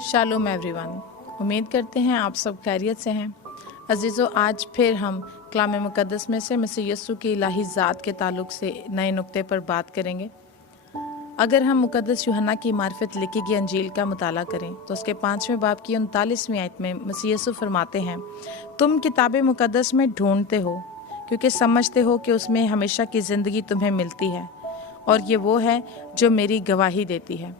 Shalom everyone, उम्मीद करते हैं आप सब खैरियत से हैं। अजीज़ों, आज फिर हम कलाम मुक़द्दस में से मसीह यस्सु की इलाही ज़ात के ताल्लुक़ से नए नुक्ते पर बात करेंगे। अगर हम मुक़द्दस यूहन्ना की मार्फत लिखी गई अंजील का मुताला करें तो उसके 5वें बाब की 39वीं आयत में मसीह यस्सु फरमाते हैं, तुम किताब मुक़द्दस में ढूंढते हो क्योंकि समझते हो कि उसमें हमेशा की ज़िंदगी तुम्हें मिलती है और ये वो है जो मेरी गवाही देती है।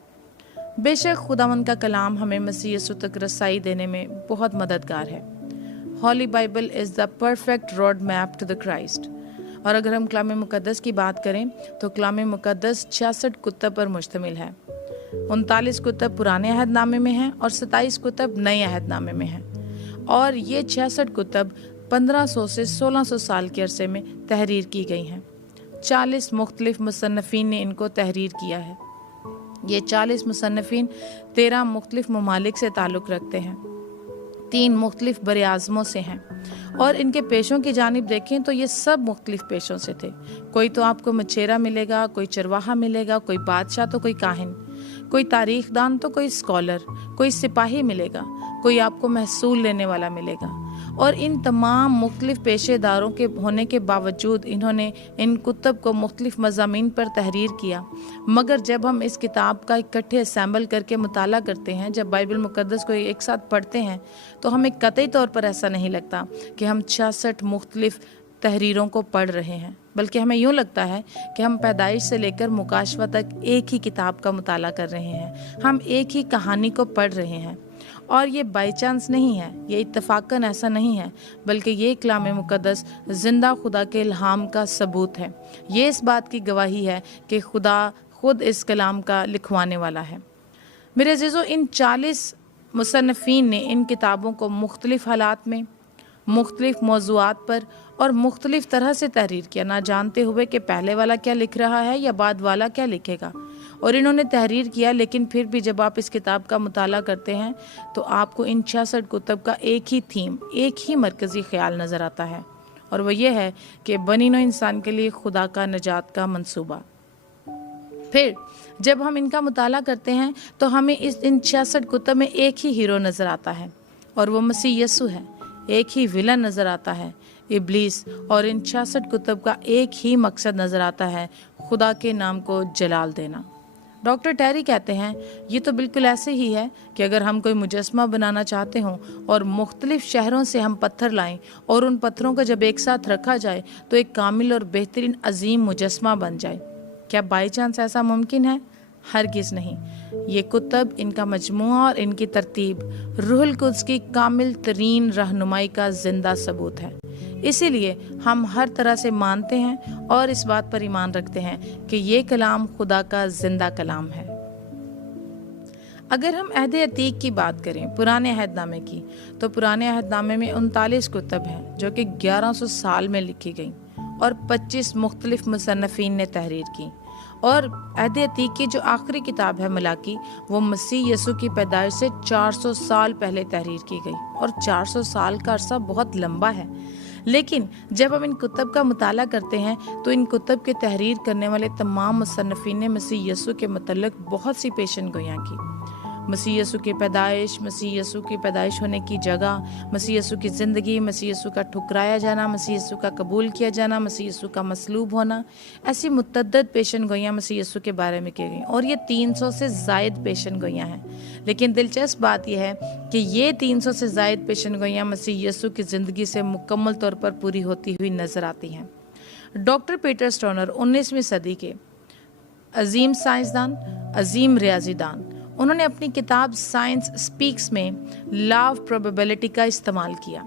बेशक खुदावंद का कलाम हमें मसीह यस्सु तक रसाई देने में बहुत मददगार है। Holy Bible is the perfect road map to the Christ. और अगर हम कलाम मुक़द्दस की बात करें तो कलाम मुक़द्दस 66 कुतब पर मुश्तमिल है। 39 कुतब पुराने अहदनामे में हैं और 27 कुतब नए अहदनामे में हैं। और ये 66 कुतब 1500 से 1600 साल के अरसे में तहरीर की गई हैं। 40 मुख्तलिफ मुसन्नफ़ीन ने इनको तहरीर किया है। ये 40 मुसन्नफ़ीन 13 मुख्तलिफ ममालिक से ताल्लुक़ रखते हैं, 3 मुख्तलिफ बरे-आज़मों से हैं। और इनके पेशों की जानिब देखें तो ये सब मुख्तलिफ पेशों से थे। कोई तो आपको मछेरा मिलेगा, कोई चरवाहा मिलेगा, कोई बादशाह तो कोई काहिन, कोई तारीखदान तो कोई स्कॉलर, कोई सिपाही मिलेगा, कोई आपको महसूल लेने वाला मिलेगा। और इन तमाम मुख्तलिफ पेशेदारों के होने के बावजूद इन्होंने इन कुतब को मुख्तलिफ मज़ामीन पर तहरीर किया। मगर जब हम इस किताब का इकट्ठे असैम्बल करके मुताला करते हैं, जब बाइबल मुक़द्दस को एक साथ पढ़ते हैं, तो हमें कतई तौर पर ऐसा नहीं लगता कि हम 66 मुख्तलिफ तहरीरों को पढ़ रहे हैं, बल्कि हमें यूँ लगता है कि हम पैदाइश से लेकर मुकाशवा तक एक ही किताब का मुताला कर रहे हैं। हम एक ही कहानी को पढ़ रहे हैं। और ये बाई चांस नहीं है, ये इत्तफाकन ऐसा नहीं है, बल्कि ये कलाम मुक़द्दस ज़िंदा खुदा के इल्हाम का सबूत है। ये इस बात की गवाही है कि खुदा खुद इस कलाम का लिखवाने वाला है। मेरे अज़ीज़ों, इन 40 मुसन्नफ़ीन ने इन किताबों को मुख्तलिफ हालात में, मुख्तलिफ मौज़ूआत पर और मुख्तलिफ तरह से तहरीर किया, ना जानते हुए कि पहले वाला क्या लिख रहा है या बाद वाला क्या लिखेगा। और इन्होंने तहरीर किया, लेकिन फिर भी जब आप इस किताब का मुताला करते हैं तो आपको इन 66 कुतब का एक ही थीम, एक ही मरकज़ी ख़्याल नज़र आता है, और वह यह है कि बनी नौ इंसान के लिए खुदा का नजात का मंसूबा। फिर जब हम इनका मुताला करते हैं तो हमें इन 66 कुतब में एक ही हीरो नज़र आता है और वो मसीह यस्सु है। एक ही विलन नज़र आता है, इब्लीस। और इन 66 कुतब का एक ही मकसद नज़र आता है, खुदा के नाम को जलाल देना। डॉक्टर टेरी कहते हैं, ये तो बिल्कुल ऐसे ही है कि अगर हम कोई मुजस्मा बनाना चाहते हों और मुख्तलिफ शहरों से हम पत्थर लाएं और उन पत्थरों को जब एक साथ रखा जाए तो एक कामिल और बेहतरीन अजीम मुजस्मा बन जाए। क्या बाई चांस ऐसा मुमकिन है? हरगिज़ नहीं। ये कुतब, इनका मजमुआ और इनकी तरतीब रूहुल कुद्स की कामिल तरीन रहनुमाई का जिंदा सबूत है। इसीलिए हम हर तरह से मानते हैं और इस बात पर ईमान रखते हैं कि ये कलाम खुदा का जिंदा कलाम है। अगर हम अहद अतीक की बात करें, पुराने अहदनामे की, तो पुराने अहदनामे में 39 कुतब हैं जो कि 1100 साल में लिखी गई और 25 मुख्तलिफ मुसन्नफ़ीन ने तहरीर की। और अहद अतीक की जो आखिरी किताब है मलाकी, वो मसीह यस्सु की पैदाइश से 400 साल पहले तहरीर की गई। और 400 साल का अरसा बहुत लंबा है। लेकिन जब हम इन कुतब का मुताला करते हैं तो इन कुतब के तहरीर करने वाले तमाम मुसन्नफ़ीन ने मसीह यस्सु के मतलब बहुत सी पेशन गोइयाँ की। मसीह यस्सु की पैदाइश, मसीह यस्सु की पैदाइश होने की जगह, मसीह यस्सु की ज़िंदगी, मसीह यस्सु का ठुकराया जाना, मसीह यस्सु का कबूल किया जाना, मसीह यस्सु का मसलूब होना, ऐसी मुतअद्दिद पेशन गोइयाँ मसीह यस्सु के बारे में की गई। और ये 300 से ज़ायद पेशन गोइयाँ हैं। लेकिन दिलचस्प बात यह है कि ये 300 से ज़ायद पेशन गोइयाँ मसीह यस्सु की ज़िंदगी से मुकम्मल तौर पर पूरी होती हुई नज़र आती हैं। डॉक्टर पीटर स्टोनर 19वीं सदी के अजीम साइंसदान, अजीम रियाजीदान, उन्होंने अपनी किताब साइंस स्पीक्स में लॉ ऑफ प्रोबेबिलिटी का इस्तेमाल किया।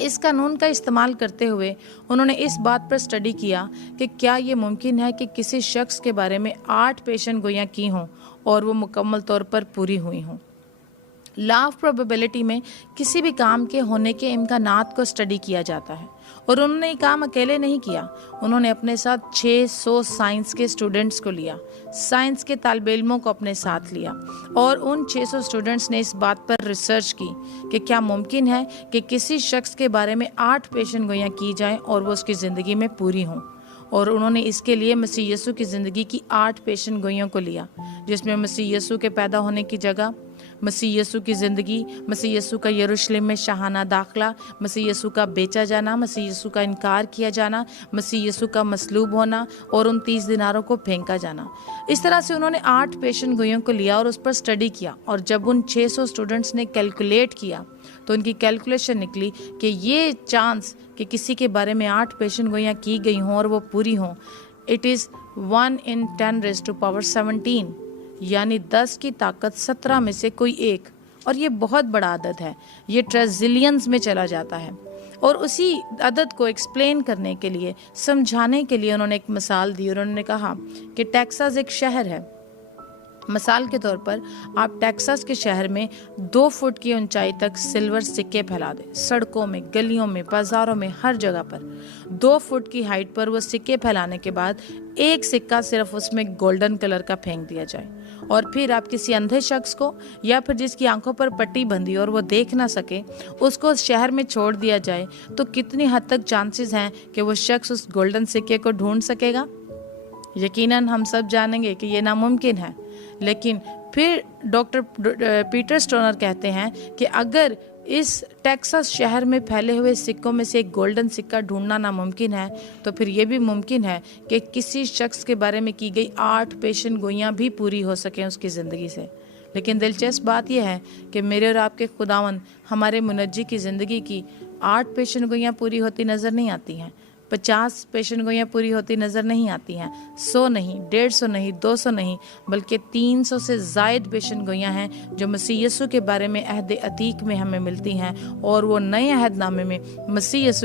इस कानून का इस्तेमाल करते हुए उन्होंने इस बात पर स्टडी किया कि क्या ये मुमकिन है कि किसी शख्स के बारे में 8 पेशन गोइयाँ की हों और वो मुकम्मल तौर पर पूरी हुई हों। लॉ ऑफ प्रोबेबिलिटी में किसी भी काम के होने के इम्कानात को स्टडी किया जाता है। और उन्होंने ये काम अकेले नहीं किया, उन्होंने अपने साथ 600 साइंस के स्टूडेंट्स को लिया, साइंस के तालिबे इल्मों को अपने साथ लिया। और उन 600 स्टूडेंट्स ने इस बात पर रिसर्च की कि क्या मुमकिन है कि किसी शख्स के बारे में 8 पेशन गोइयाँ की जाएं और वो उसकी ज़िंदगी में पूरी हों। और उन्होंने इसके लिए मसीह यस्सु की ज़िंदगी की 8 पेशन गोइयों को लिया, जिसमें मसीह यस्सु के पैदा होने की जगह, मसीह यीशु की ज़िंदगी, मसीह यीशु का यरूशलेम में शाहाना दाखला, मसीह यीशु का बेचा जाना, मसीह यीशु का इनकार किया जाना, मसीह यीशु का मसलूब होना और उन 30 दिनारों को फेंका जाना। इस तरह से उन्होंने 8 पेशन गोइयों को लिया और उस पर स्टडी किया, और जब उन 600 स्टूडेंट्स ने कैलकुलेट किया तो उनकी कैलकुलेशन निकली कि ये चांस कि किसी के बारे में 8 पेशन गोइयाँ की गई हों और वो पूरी हों, इट इज़ 1 in 10⁻17, यानी 10 की ताकत 17 में से कोई एक। और ये बहुत बड़ा अदद है, ये ट्रेजिलियंस में चला जाता है। और उसी अदद को एक्सप्लेन करने के लिए, समझाने के लिए उन्होंने एक मिसाल दी और उन्होंने कहा कि टेक्सास एक शहर है। मिसाल के तौर पर आप टेक्सास के शहर में 2 फुट की ऊंचाई तक सिल्वर सिक्के फैला दें, सड़कों में, गलियों में, बाजारों में, हर जगह पर 2 फुट की हाइट पर वो सिक्के फैलाने के बाद एक सिक्का सिर्फ उसमें गोल्डन कलर का फेंक दिया जाए, और फिर आप किसी अंधे शख्स को या फिर जिसकी आंखों पर पट्टी बंधी और वो देख ना सके, उसको उस शहर में छोड़ दिया जाए, तो कितनी हद तक चांसेस हैं कि वो शख्स उस गोल्डन सिक्के को ढूंढ सकेगा? यकीनन हम सब जानेंगे कि ये नामुमकिन है। लेकिन फिर डॉक्टर पीटर स्टोनर कहते हैं कि अगर इस टेक्सास शहर में फैले हुए सिक्कों में से एक गोल्डन सिक्का ढूंढना नामुमकिन है, तो फिर ये भी मुमकिन है कि किसी शख्स के बारे में की गई 8 पेशन गोइयाँ भी पूरी हो सकें उसकी ज़िंदगी से। लेकिन दिलचस्प बात यह है कि मेरे और आपके खुदावन हमारे मुनज्जी की ज़िंदगी की 8 पेशन गोइयाँ पूरी होती नज़र नहीं आती हैं, 50 पेशन गोइयाँ पूरी होती नज़र नहीं आती हैं, 100 नहीं, 150 नहीं, 200 नहीं, बल्कि 300 से ज़ायद पेशन गोइयाँ हैं जो मसीह यीशु के बारे में अहद अतीक में हमें मिलती हैं, और वो नए अहदनामे में मसीह यीशु